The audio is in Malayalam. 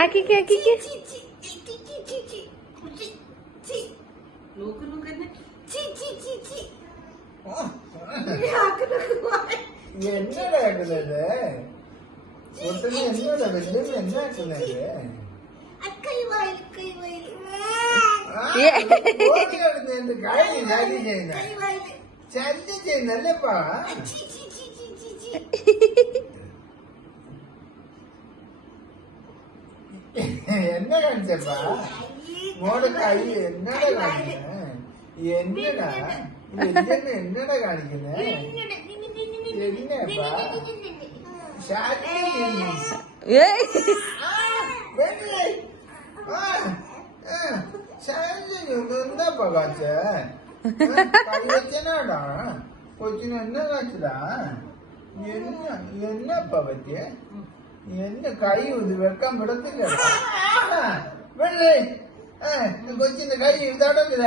ആക്കിക്ക് ആക്കിക്ക് എന്നതാക്കുന്നത് എന്നോടാ വലിയ എന്നാക്കുന്നത് ശല്യം ചെയ്യുന്നല്ലേപ്പാ എന്നെ കാണിച്ചപ്പാ മോടെ കൈ എന്നടാ കാണിക്കുന്നേ എന്നടാ എന്നടാ കാണിക്കുന്നേ എന്നപ്പാ എന്താപ്പാ കാച്ച കൈ വെച്ചനാടാ കൊച്ചിന് എന്നെ കാച്ചതാ എന്നപ്പാ പറ്റിയ എന്നെ കൈ ഇത് വെക്കാൻ വിടത്തില്ല വെള്ളേ കൊച്ചിന്റെ കൈ തടത്തില്ല